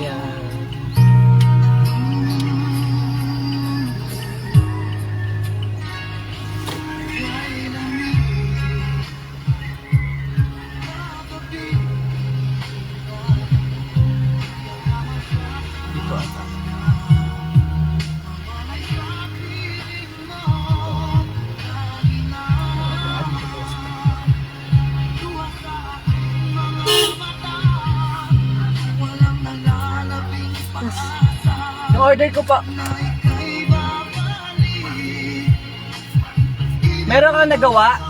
Ayan. Dito ata. Yung order ko pa. Meron kang nagawa?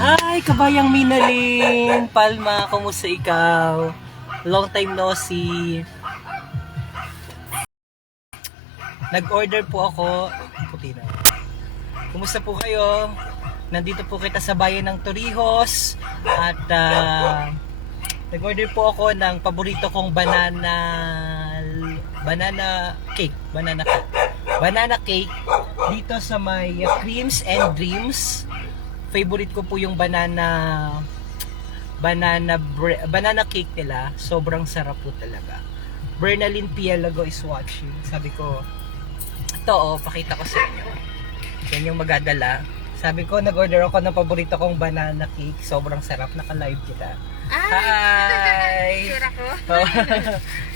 Hi, kabayang Minaling Palma, kumusta ikaw? Long time no see. Nag-order po ako. Puti na. Kumusta po kayo? Nandito po kita sa bayan ng Torrijos at nag-order po ako ng paborito kong banana cake dito sa may Creams and Dreams. Favorite ko po yung banana cake nila. Sobrang sarap po talaga. Bernalyn Pielago is watching. Sabi ko, ito pakita ko sa inyo. Yan yung magadala. Sabi ko, nag-order ako ng paborito kong banana cake. Sobrang sarap. Naka-live kita. Hi! Sure ako?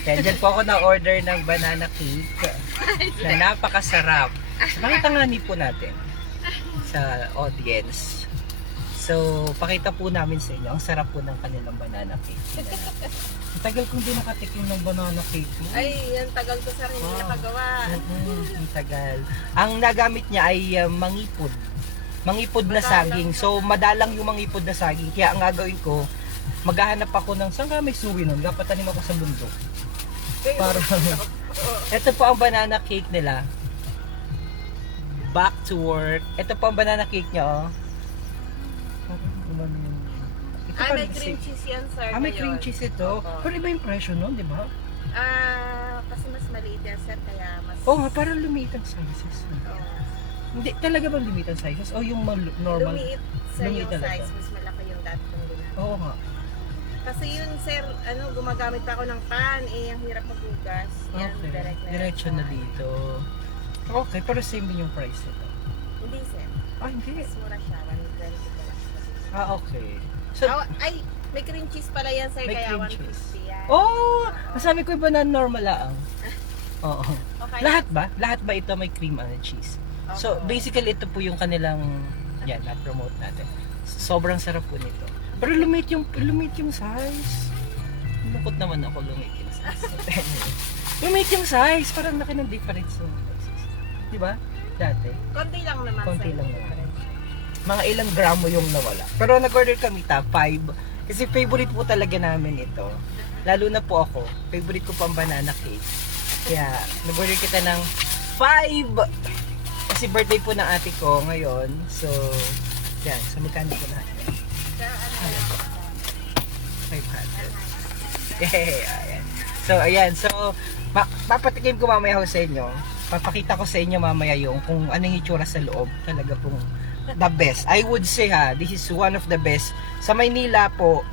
Yan, dyan po ako na-order ng banana cake na napakasarap. Pakita nga po natin sa audience. So, pakita po namin sa inyo. Ang sarap po ng kanilang banana cake. Ang tagal kong din nakatikim ng banana cake. Ay, yan tagal ko sa rin nakagawa. Ang tagal. Ang nagamit niya ay mangipod. Mangipod na saging. So, madalang yung mangipod na saging. Kaya ang gagawin ko, maghahanap ako ng saan ka may suwi nun? Kapatanim ako sa bundok. Para, ito po ang banana cake nila. Back to work. Ito po ang banana cake niya, oh. May cream cheese yan, sir. May cream cheese ito. Pero iba yung presyo nun, di ba? Kasi mas maliit yan, sir. Kaya mas... Parang lumiit ang sizes. Hindi, talaga bang lumiit ang sizes? O yung normal? Lumiit, sir, lumiit yung talaga. size. Mas malaki yung dati kong ginagawa. Oo nga. Kasi yun, sir, gumagamit pa ako ng pan. Ang hirap maghugas. Yan, Okay. Diretso na dito. Okay, pero same din yung price nito. Hindi, sir. Hindi. Mas mura siya. 120 plus. Okay. So, May cream cheese pala yan, sir. may Kaya cream 150 cheese. yan. Sabi ko iba na normal lang. Oo. Okay. Lahat ba? Lahat ba ito may cream and cheese? So, basically ito po yung kanilang na-promote natin. Sobrang sarap po nito. Pero lumit yung size. Lungkot naman ako lumit yung size. Lumit yung size. Parang laki ng difference yung sizes. Di ba? Dati. Konti lang naman, Konti sir. lang naman. Mga ilang gramo yung nawala. Pero nag-order kami top 5. Kasi favorite po talaga namin ito. Lalo na po ako. Favorite ko po ang banana cake. Kaya nag-order kita ng 5. Kasi birthday po ng ate ko ngayon. So, yan. So, magkano po natin? 500. Ayan. So, ayan. So, papatikim ko mamaya ho sa inyo. Papakita ko sa inyo mamaya yung kung anong itsura sa loob. Talaga pong the best. I would say this is one of the best. Sa Maynila po,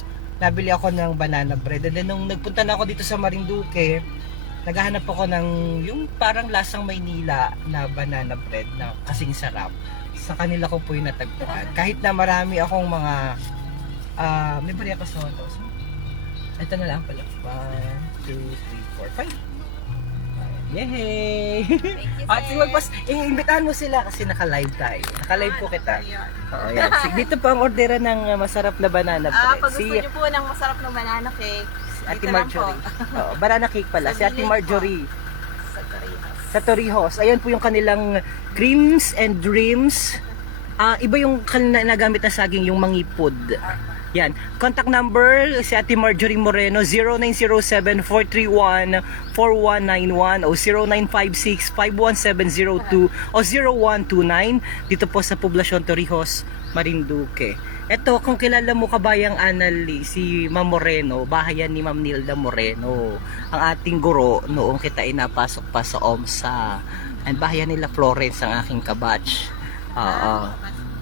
nabili ako ng banana bread. And then nung nagpunta na ako dito sa Marinduque, naghahanap ako ng yung parang lasang Maynila na banana bread na kasing sarap. Sa kanila ko po yung natagpuan. Kahit na marami akong mga may bari ako sa ito. So, ito na lang pala. 1, 2, 3, 4, 5. Yay! At imbitahan mo sila kasi naka-live tayo. Naka-live po kita. Oo, yan. Dito po ang orderan ng masarap na banana bread. Pag gusto niyo po ng masarap na banana cake, Ate dito lang po. Marjorie. Oo, banana cake pala. Si Ate Marjorie. Sa Torrijos. Sa Torrijos. Ayan po yung kanilang Creams and Dreams. Iba yung nagamit na saging, yung mangipod. Yan. Contact number si Ate Marjorie Moreno 0907-431-4191 o 0956-51702 o 0129 dito po sa Poblacion Torrijos, Marinduque. Ito, kung kilala mo kabayang Anali, si Ma'am Moreno, bahayan ni Ma'am Nilda Moreno, ang ating guro noong kita inapasok pa sa OMSA. And bahayan nila Florence, ang aking kabatch.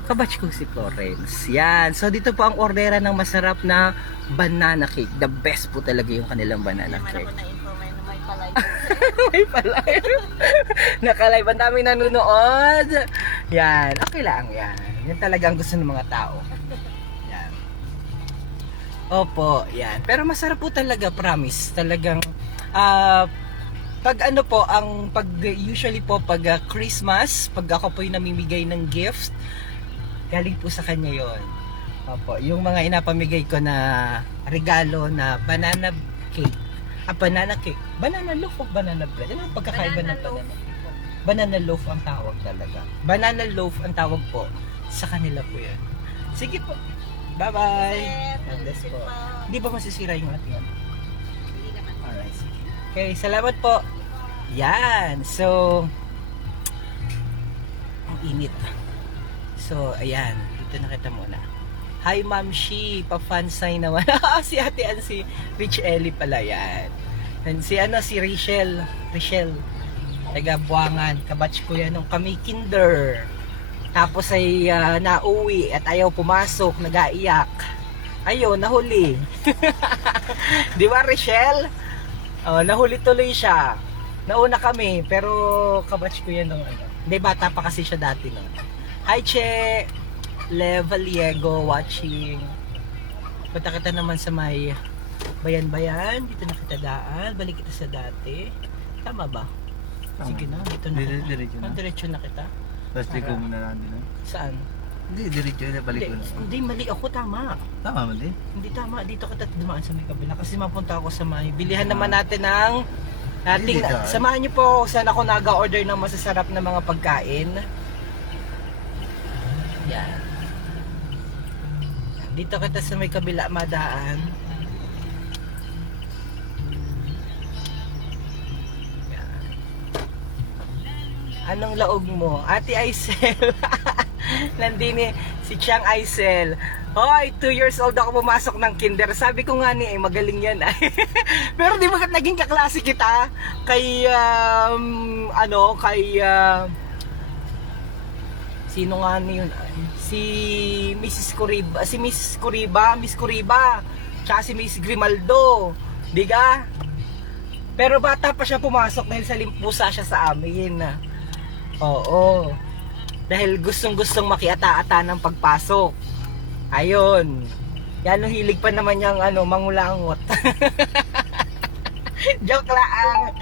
kabatch ko si Florence. Yan. So dito po ang ordera ng masarap na banana cake. The best po talaga yung kanilang banana Naman cake. ako na-informal na may palay. May palive. Naka-live. Ang daming nanonood. Yan. Okay lang yan. Yan talaga ang gusto ng mga tao. Yan. Opo. Yan. Pero masarap po talaga. Promise. Talagang pag ano po, usually po pag Christmas, pag ako po yung namimigay ng gift, galing po sa kanya yon. Opo, yung mga inapamigay ko na regalo na banana cake. Banana cake. Banana loaf o banana bread? Ano ang pagkakaiba ng banana? Banana loaf ang tawag talaga. Banana loaf ang tawag po. Sa kanila po yan. Sige po. Bye-bye. God bless po. Hindi ba masisira yung ating ano? Hindi naman. Alright, sige. Okay, salamat po. Yan. So, ang init. So, ayan. Dito na kita muna. Hi, Ma'am Shi. Pa-fansay naman. Si Ate Ann, si Rich Ellie pala yan. And si Rachel. Taga Buangan. Kabatch ko yan nung kami kinder. Tapos ay nauwi at ayaw pumasok. Nag-aiyak. Ayun, nahuli. Di ba, Rachel? Oh, nahuli tuloy siya. Nauna kami, pero kabatch ko yan nung ano. Hindi, bata pa kasi siya dati no. Hi, Che! Levaliego watching. Punta kita naman sa may bayan-bayan. Dito na kita daan. Balik kita sa dati. Tama ba? Sige na, dito na kita. Diretso na. Diretso na kita. Tapos di ko muna lang din. Saan? Hindi, diretso na balik ko na. Hindi, mali ako. Tama. Tama mali. Hindi tama. Dito kita dumaan sa may kabila. Kasi mapunta ako sa may bilihan naman natin ng ating, Dito. samahan niyo po saan ako nag-order ng masasarap na mga pagkain. Yan. Dito kita sa may kabila madaan. Yan. Anong laog mo? Ate Aisel. Nandini si Chiang Aisel. Hoy, 2 years old ako pumasok ng kinder. Sabi ko nga ni, magaling yan. Pero di ba naging kaklase kita kay sino nga ni yun? Si Mrs. Curiba, Miss Curiba, tsaka si Miss Grimaldo. Diga? Pero bata pa siya pumasok dahil sa limpusa siya sa amin. Oo. Dahil gustong-gustong makiata-ata ng pagpasok. Ayun. Yan ang hilig pa naman niyang mangulangot. Joke lang.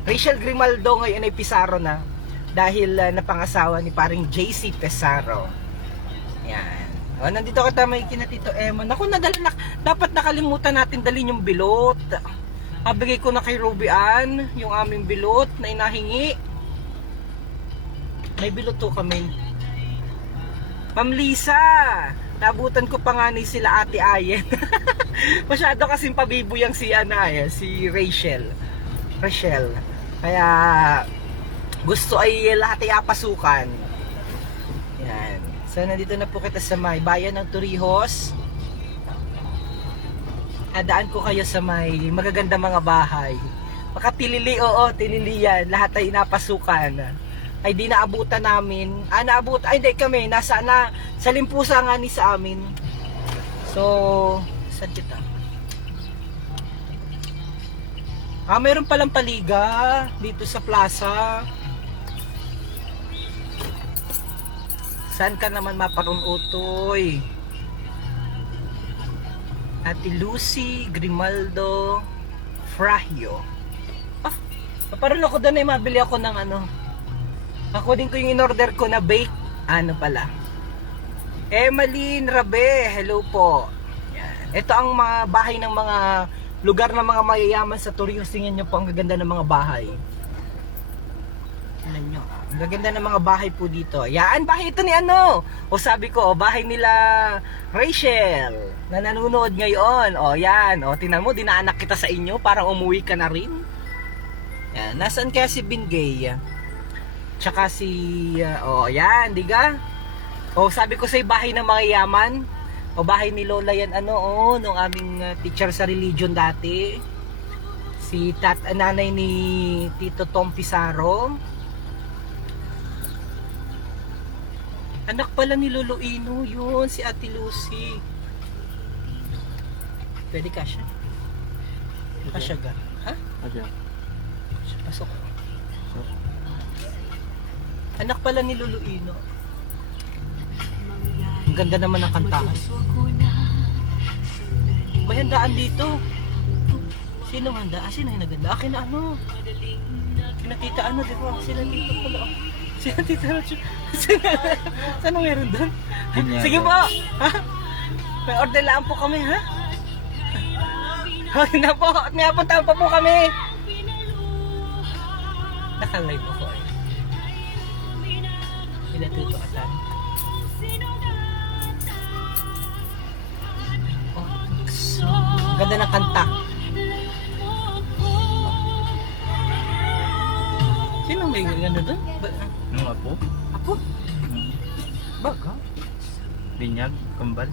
Rachel Grimaldo ngayon ay Pizarro na dahil napangasawa ni paring JC Pizarro. Yan. O, nandito ka may kinatito Emma. Naku, dapat nakalimutan natin dalhin yung bilot. Abigay ko na kay Ruby Ann yung aming bilot na inahingi. May bilot to kami. Ma'am Lisa, nabutan ko pa nga ni sila Ate Ayen. Masyado kasing pabibuyang si Rachel. Kaya gusto ay lahat ay apasukan. Yan. So nandito na po kita sa may bayan ng Torrijos. Adaan ko kayo sa may magaganda mga bahay. Tilili yan. Lahat ay napasukan. Ay di naabutan namin. Hindi kami. Sa limpusa nga ni sa amin. So, saan kita? Meron palang paliga dito sa plaza. Saan ka naman maparunutoy? Ate Lucy Grimaldo Frahio. Parang ako doon ay mabili ako ng Ako din ko yung in-order ko na bake. Emmeline Rabe, hello po. Yan. Ito ang mga bahay ng mga lugar ng mga mayayaman sa Torrijos. Tingnan nyo po ang gaganda ng mga bahay. Tingnan nyo. Ang gaganda ng mga bahay po dito. Yan, bahay ito ni O sabi ko, bahay nila Rachel na nanonood ngayon. Yan. Tingnan mo, dinaanak kita sa inyo. Parang umuwi ka na rin. Yan. Nasaan kaya si Bingay? Tsaka si yan, diga? Sabi ko sa bahay ng mga yaman. Bahay ni Lola yan nung aming teacher sa religion dati. Si nanay ni Tito Tom Pizarro. Anak pala ni Lolo Ino yun, si Ate Lucy. Pwede kasya? Kasya ga? Ha? Asya. Pasok. Anak pala ni Lolo Ino. Ang ganda naman ng kantahan. May handaan dito. Sino handa? Ah, sino yung naganda? Akin na ano? Sina tita ano, di ba? Sila tita pala. Sila tita Rocho. Saan ang meron doon? Binyag. Sige po! Ha? May order lang po kami, ha? Huwag na po! At may apuntahan pa po kami! Naka-live ako eh. Pinatuto atan. Oh, ganda ng kanta. Sino may ganda doon? Yung apo? Ako? Hmm. Baga? Binyag, kambal.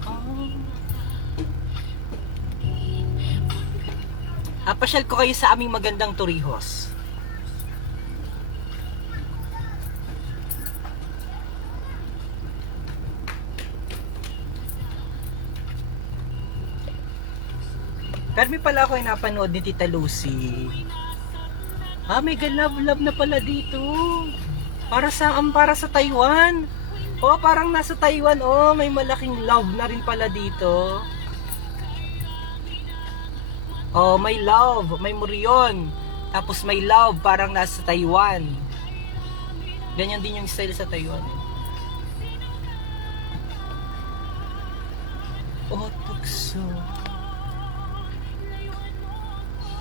Pasyal ko kayo sa aming magandang Torrijos. Pero may pala ako yung napanood ni Tita Lucy. May love na pala dito. Para sa Taiwan. Parang nasa Taiwan. May malaking love na rin pala dito. May love, may Murion. Tapos may love, parang nasa Taiwan. Ganyan din yung style sa Taiwan. Tukso.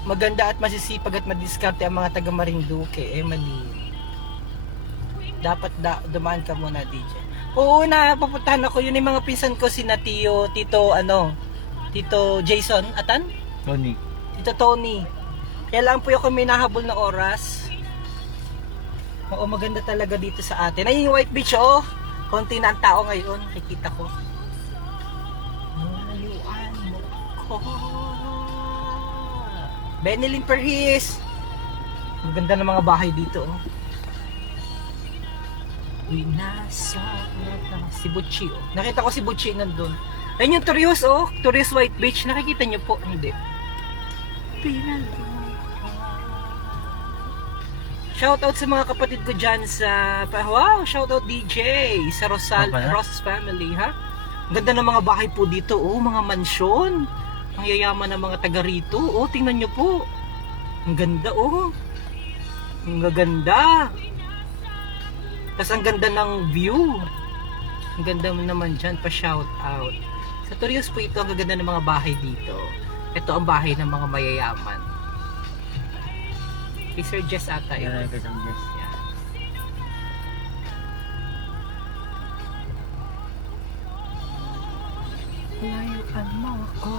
Maganda at masisipag at madiskarte ang mga taga Marinduque. Mali. Dapat dumaan ka muna, DJ. Oo, napapuntahan ako. Yun yung mga pinsan ko, sina Tito Jason Atan? Tony. Tito Tony. Kaya lang po yung may nahabol na oras. Maganda talaga dito sa atin. Ayun yung White Beach, konti na ang tao ngayon. Nakikita ko. Malayuan mo ko. Benilyn Perhis. Ang ganda ng mga bahay dito, Winasa si Butchie, Nakita ko si Butchie nandun. Ayun yung Torrijos, Torrijos White Beach. Nakikita nyo po? Hindi. Shoutout sa mga kapatid ko dyan sa... Wow! Shoutout DJ sa Rosas family, ha? Ang ganda ng mga bahay po dito, mga mansyon. Ang yayaman ng mga taga rito. Tingnan nyo po. Ang ganda, Ang gaganda. Tapos ang ganda ng view. Ang ganda naman dyan, pa-shoutout. Sa Torrijos po ito, ang gaganda ng mga bahay dito. Ito ang bahay ng mga mayayaman. Kay Sir Jess ata yun. Yan, kay Sir Jess. Yeah. Layuan mo ako.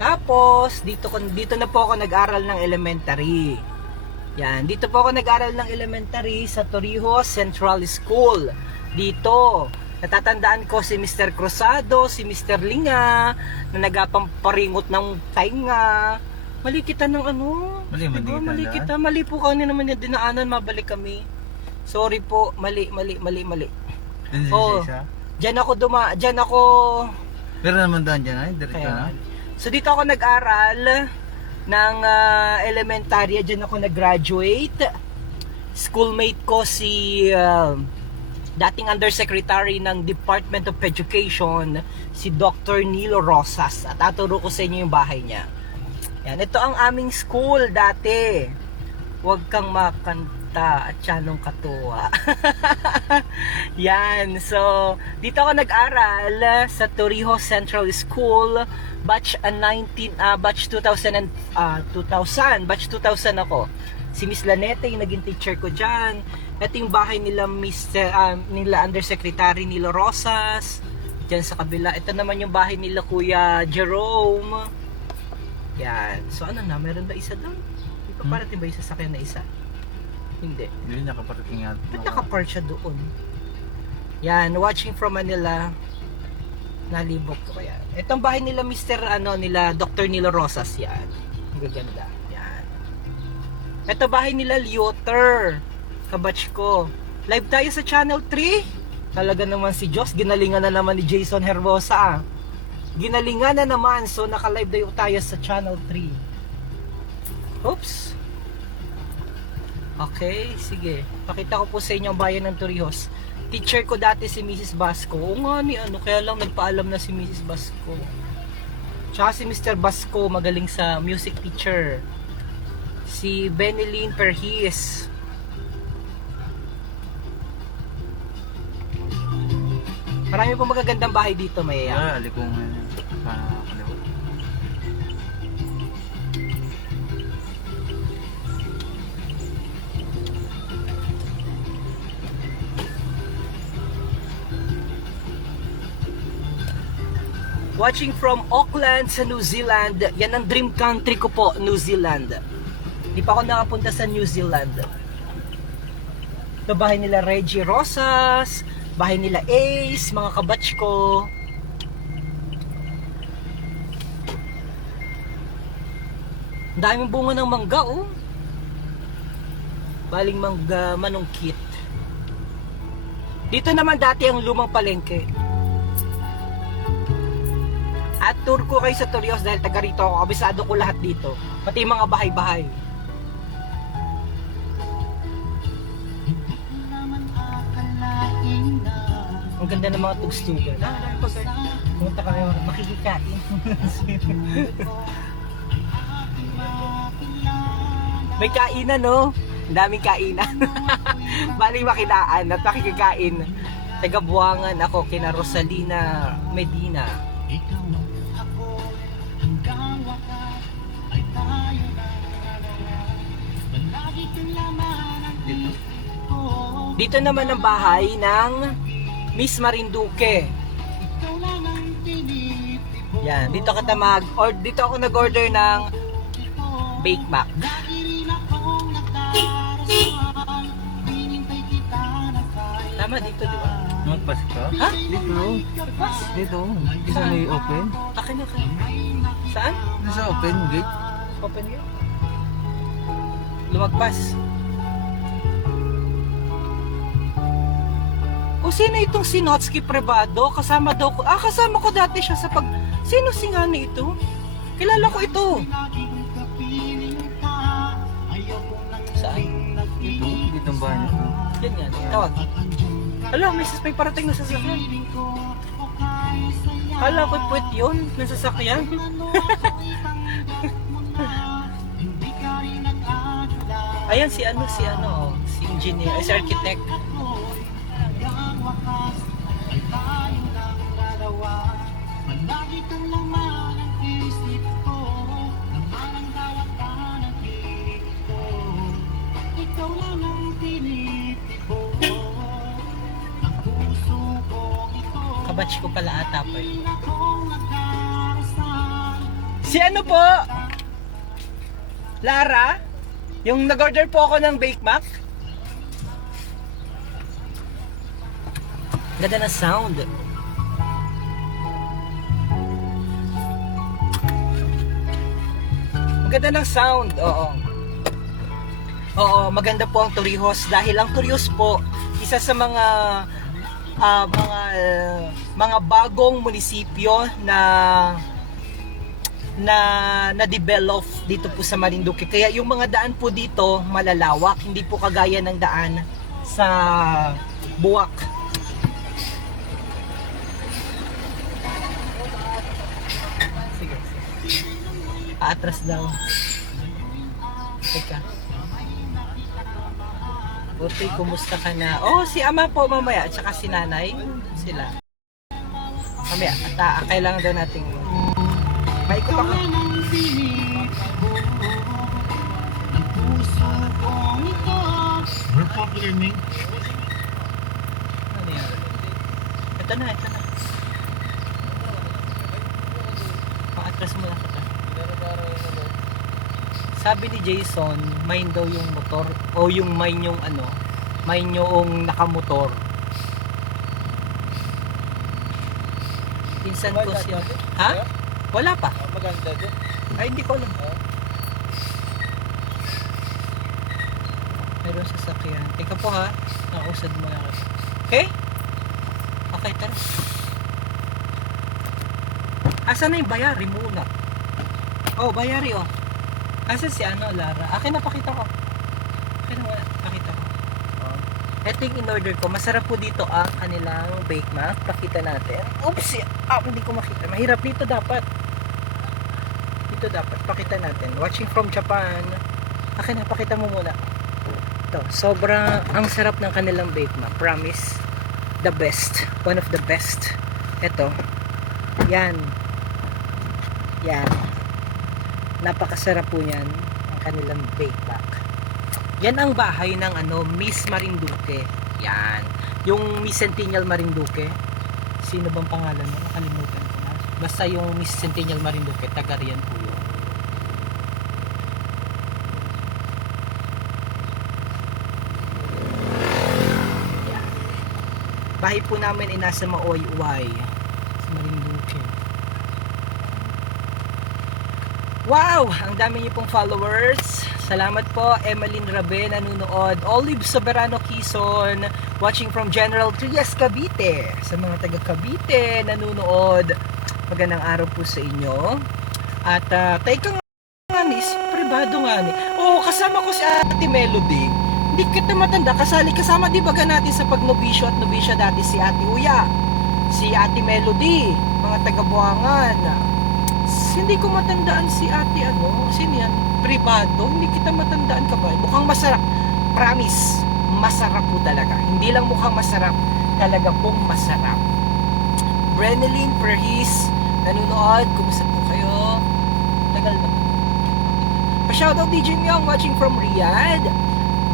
Tapos, dito na po ako nag-aral ng elementary. Yan, dito po ako nag-aral ng elementary sa Torrijos Central School. Dito, natatandaan ko si Mr. Cruzado, si Mr. Linga, na nagapamparingot ng tainga. Mali kita ng mali kita. Mali po kami naman yung dinaanan, mabalik kami. Sorry po, mali. Diyan ako Pero naman doon dyan, diretso na. So dito ako nag-aral ng elementarya, diyan ako nag-graduate. Schoolmate ko si dating undersecretary ng Department of Education, si Dr. Nilo Rosas. At aturo ko sa inyo yung bahay niya. Yan, ito ang aming school dati. Huwag kang makanta at yanong katuwa. Yan, so dito ako nag-aral sa Torrijos Central School, batch 2000 ako. Si Miss Lanete yung naging teacher ko dyan. Ito yung bahay nila nila Undersecretary Nilo Rosas dyan sa kabila. Ito naman yung bahay nila Kuya Jerome. Yan, so meron ba isa doon? Hindi pa parating ba yung sasakyan na isa? Hindi. Hindi nakaparating nga. Ba't nakapark siya doon? Yan, watching from Manila. Nalibok ko yan. Itong bahay nila nila Dr. Nilo Rosas yan. Ang gaganda. Yan. Ito bahay nila Lyoter. kabatch ko. Live tayo sa Channel 3. Talaga naman si Diyos, ginalingan na naman ni Jason Herbosa. Ginalingan na naman, so naka-live tayo sa Channel 3. Oops. Okay, sige. Pakita ko po sa inyo ang bayan ng Torrijos. Teacher ko dati si Mrs. Basco. Oo nga ni ano, kaya lang nagpaalam na si Mrs. Basco. Tsaka si Mr. Basco, magaling sa music teacher. Si Benilyn Perhis. Marami pong magagandang bahay dito, Maya. Alikong kaliwa. Watching from Auckland sa New Zealand. Yan ang dream country ko po, New Zealand. Di pa ako nakapunta sa New Zealand. Ito bahay nila Reggie Rosas, bahay nila Ace, mga kabatch ko. Ang daming bunga ng mangga, oh. Baling mangga manungkit. Dito naman dati ang lumang palengke. At tour ko kayo sa Torrijos dahil taga rito ako. Kabisado ko lahat dito. Pati mga bahay-bahay. Ang ganda ng mga tugstugan. Pumunta kami makikikain. May kainan, no? Ang daming kainan. Bali makinaan at makikikain. Taga-Buangan ako kina Rosalina Medina. Dito naman ang bahay ng Miss Marinduque. Yan, dito dito ako nag-order ng Bake Mac. Tama dito, di ba? Magpas ka? Ha? Dito. Dito. Isa may open. Akin na kayo. Saan? Nasa open gate. Open yun. Lumagpas. O sino itong si Notsky Privado? Kasama daw ko. Kasama ko dati siya sa Sino si nga ito? Kilala ko ito. Saan? Dito. Dito ang bahay niya. Yan yan. Tawag. Hala, may parating na sasakyan. Hala, puwet yun. Nasasakyan. Ayan si engineer, si architect. Kabatch ko pala ata pa yun. Si ano po? Lara? Yung nag-order po ako ng Bake Mac? Ganda ng sound. Maganda ng sound, oo. Oo, maganda po ang Torrijos dahil ang Torrijos po isa sa mga bagong munisipyo na develop dito po sa Marinduque. Kaya yung mga daan po dito malalawak, hindi po kagaya ng daan sa Buwak. Sige. Atras daw. Teka. Buti, kumusta ka na? Oh, si ama po mamaya, at saka si nanay, sila. Mamaya, kailangan daw nating may ko pa ka. Ano yan? Ito na. Pakatras mo lang kita. Sabi ni Jason, mine daw yung motor o yung mine yung mine yung nakamotor. Pinsan ko siya. Ha? Wala pa. Maganda doon. Ay, hindi ko alam. Meron sasakyan. Teka po ha. Nakausad mo lang. Okay? Okay, tara. Asan na yung bayari muna? Oh, bayari oh. Asan si Lara? Akin na, pakita ko. Akin na muna, pakita ko. Oh. Ito yung in-order ko. Masarap po dito ang kanilang bake mac. Pakita natin. Oops! Hindi ko makita. Mahirap dito dapat. Dito dapat. Pakita natin. Watching from Japan. Akin na, pakita mo muna. Ito, sobrang ang sarap ng kanilang bake mac. Promise. The best. One of the best. Ito. Yan. Yan. Napakasarap po niyan ang kanilang bake mac. Yan ang bahay ng Miss Marinduque. Yan. Yung Miss Centennial Marinduque. Sino bang pangalan mo? Nakalimutan ko na. Basta yung Miss Centennial Marinduque, taga riyan po yun. Yan. Bahay po namin ay nasa Maoy-Uway. Sa Marinduque. Wow! Ang dami niyo pong followers. Salamat po, Emeline Rabe, nanonood. Olive Soberano Quezon, watching from General Trias, Cavite. Sa mga taga Cavite, nanonood. Magandang araw po sa inyo. At teka nga ni, privado nga ni. Oh, kasama ko si Ate Melody. Hindi kita matanda, kasama di baga natin sa pagnobisyo at nobisya dati si Ate Uya. Si Ate Melody, mga taga Buangan. Hindi ko matandaan si Ate sino yan? Privado, hindi kita matandaan ka ba? Mukhang masarap. Promise, masarap po talaga. Hindi lang mukhang masarap, talaga pong masarap. Breneline Perhis, nanonood. Kumusta po kayo? Tagal na. Pa-shoutout DJ Myong, watching from Riyadh.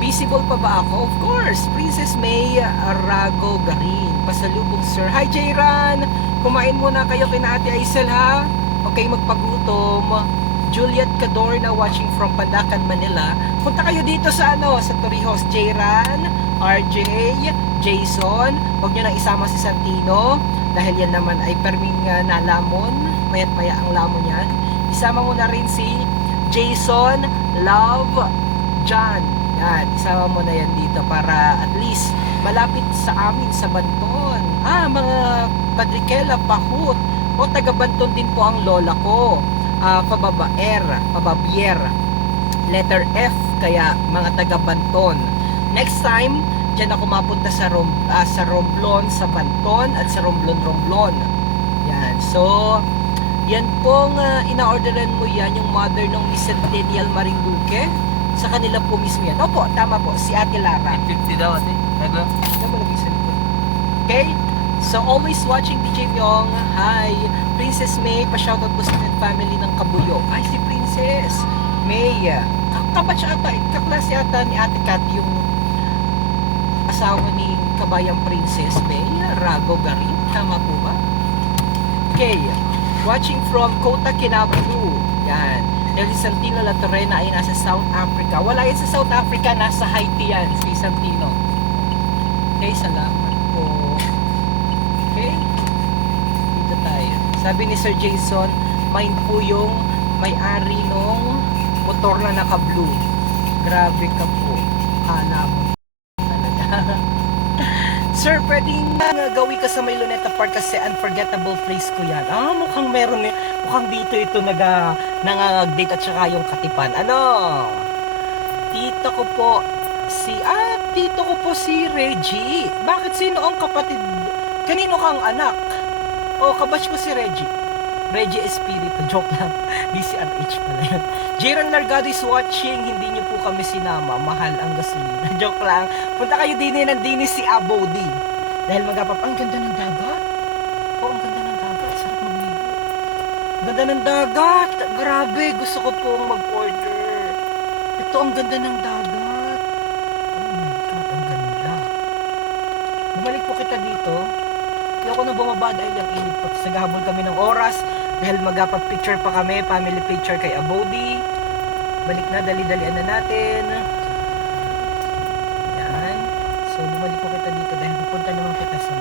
Visible pa ba ako? Of course. Princess May Arago Garin. Pasalubong sir. Hi Jayran. Kumain muna kayo kina Ate Aisel ha. Huwag kayong magpagutom. Juliet Cadorna watching from Pandacan, Manila. Punta kayo dito sa sa Torrijos. Jayran, RJ, Jason. Huwag nyo nang isama si Santino dahil yan naman ay perming nalamon. Mayat maya ang lamon yan. Isama mo na rin si Jason, Love, John. Yan, isama mo na yan dito para at least malapit sa amin sa Banton. Mga Padrikela, Pahut. O taga Banton din po ang lola ko. Pababier, letter F, kaya mga taga Banton. Next time, dyan ako mapunta sa Romblon, sa Banton at sa Romblon. Yan, so yan pong ina-orderan mo yan, yung mother ng Miss Centennial Marinduque. Sa kanila po mismo yan. Opo, tama po, si Ate Lara. 50 daw ate. Naga? Okay? So, always watching DJ Myong. Hi! Princess May, pa-shoutout po sa family ng Kabuyo. Ay, si Princess May. Kabatch ata, kaklase ata ni Ate Kat yung asawa ni Kabayang Princess May. Rago Garin. Tama po ba? Okay. Watching from Kota Kinabalu. Yan. Dahil si Santino La Torrena ay nasa South Africa. Wala yan sa South Africa, nasa Haiti yan, si Santino. Okay, salamat po. Okay? Dito tayo. Sabi ni Sir Jason, mine po yung may-ari nung motor na naka-blue. Grabe ka po. Kala mo talaga. Sir, pwedeng gawin ka sa may Luneta Park kasi unforgettable place ko yan. Mukhang meron eh. Mukhang dito ito nangangag-date at saka yung Katipan. Tito ko po si Reggie. Bakit sino ang kapatid? Kanino kang anak? Kabatch ko si Reggie. Reggie Espiritu. Joke lang. DCRH pala yun. Jaren Largado is watching. Hindi niyo po kami sinama. Mahal ang gasolina. Joke lang. Punta kayo din si Abodi. Dahil ang ganda ng dagat. Ang ganda ng dagat. Sarap magligo. Ganda ng dagat. Grabe. Gusto ko pong mag-order. Ito ang ganda ng dagat. Oh my God. Ang ganda. Bumalik po kita dito. Hindi ako na bumaba dahil ang init pa. Naghahabol kami ng oras. Dahil magpapicture pa kami. Family picture kay Abodi. Balik na. Dali-dalian na natin. Yan. So bumalik po kita dito dahil pupunta naman kita sa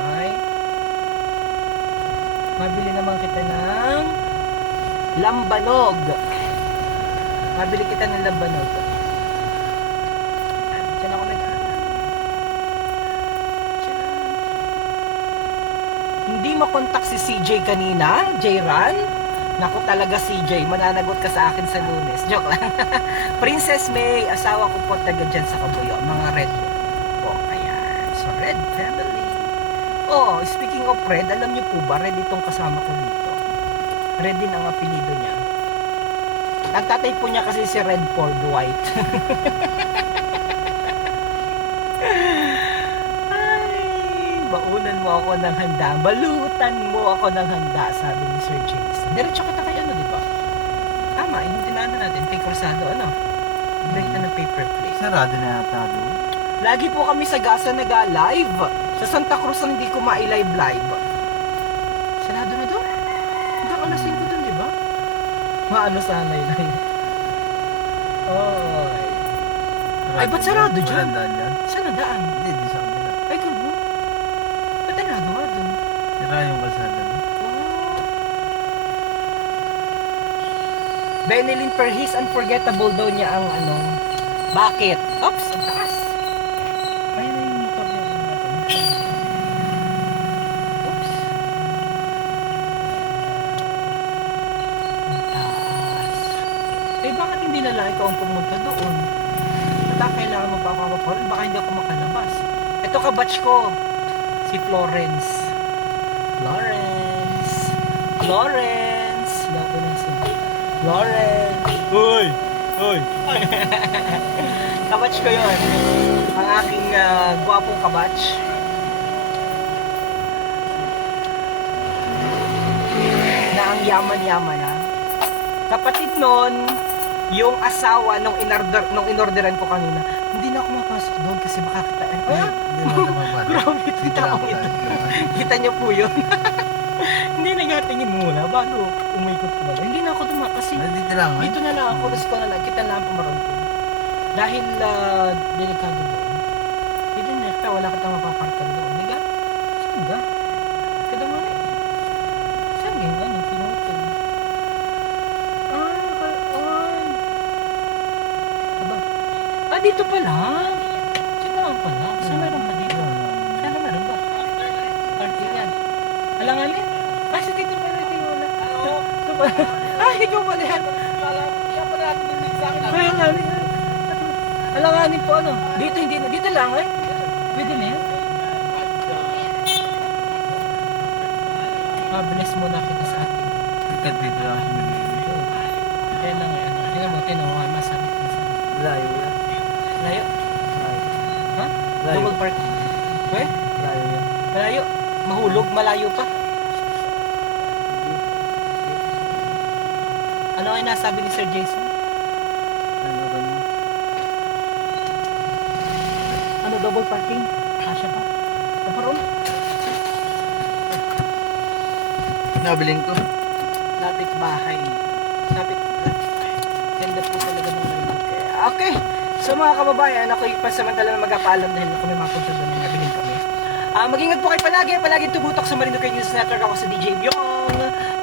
mabili naman kita ng lambanog. Mabili kita ng lambanog. Diyan ako niyo makontak si CJ kanina, J-Ran. Naku talaga CJ, mananagot ka sa akin sa Lunes. Joke lang. Princess May, asawa ko po taga dyan sa Kabuyo, mga red po. Ayan, so red family. Oh, speaking of red, alam niyo po ba, red itong kasama ko dito. Red din ang apelido niya. Ang tatay po niya kasi si Redford White. Baunan mo ako ng handa, balutan mo ako ng handa, sabi ni Sir Jason. Diretso kita kay ano, di ba? Tama, yung tinaan natin, kay Cruzado, ano? Break na ng paper plate. Sarado na yata doon. Lagi po kami sa Gasa nag-live. Sa Santa Cruz ang hindi ko ma-live. Sarado na doon? Hanggang alas 5 doon, di ba? Maano sana yun. Oy. Ay, ba't sarado dyan? Walang daan yan? Saan ang daan? Hindi, di sa kabila. Ay, kalbo. Ba't ang nagawa doon? Sira yung kalsada doon. Benelin Perhis, unforgettable daw niya ang ano. Bakit? Oops, ang taas. Ayun na yung motor niya. Oops. Ang taas. Eh, bakit hindi na lang ikaw ang pumunta doon? Baka kailangan mo pa ako maparoon? Baka hindi ako makalabas. Ito kabatch ko. Si Florence. Florence. Labo na siya. Florence. Hoy! Kabatch ko yon. Ang aking gwapong kabatch. Na ang yaman-yaman na. Kapatid nun, yung asawa nung inorderan ko kanina, hindi na ako mapasok doon kasi baka kita. Hindi mo naman ba? Grabe, kita ko ito. Kita niyo po yun. Hindi na nga tingin muna bago umikot ko na. Hindi na ako dumaan kasi Dito lang, eh. dito na lang ako, tapos ko na lang, kita na lang pumaroon ko. Dahil delikado doon. Hindi na kita, wala kitang mapaparkan doon. Hindi ka? Saan ka? Kada mo na eh. Saan ka yung ano, pinutol? Kaon. Aba. Dito pala. Dito lang pala. Saan meron pa dito? Saan na meron ba? Parking yan. Alangalin? Si dito pala ito yung wala. Ikaw pala yan. Kaya nga, alanganin po ano. Dito hindi na. Dito lang eh. Pwede na yan. Mabilis mo na kita sa atin. Dito lang siya nililito. Kaya lang eh. Tingnan mo, tinuha. Masabit na sa. Layo yan. Layo? Ha? Layo. Double park. Weh? Layo yan. Malayo. Mahulog. Malayo pa. Ano ay nasabi ni Sir Jason? Ano ba niya? Ano, double parking? Kasya pa. Kaparoon? Nabiling ko. Lapit bahay. Lapit. Ganda po talaga ng Marinduque. Okay. So mga kababayan, ako yung pansamantala na magpapaalam dahil ako may mapunta doon ng nabiling kami. Mag-ingat po kayo palagi tumutok sa Marinduque News Network. Ako sa DJ Byong,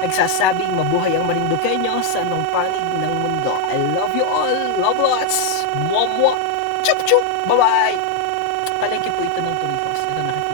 nagsasabing mabuhay ang Marinduqueño sa anong panig ng mundo. I love you all. Love lots. Mwah mwah. Chup chup. Bye bye. Palengke po ito ng Torrijos. Ito nakikita.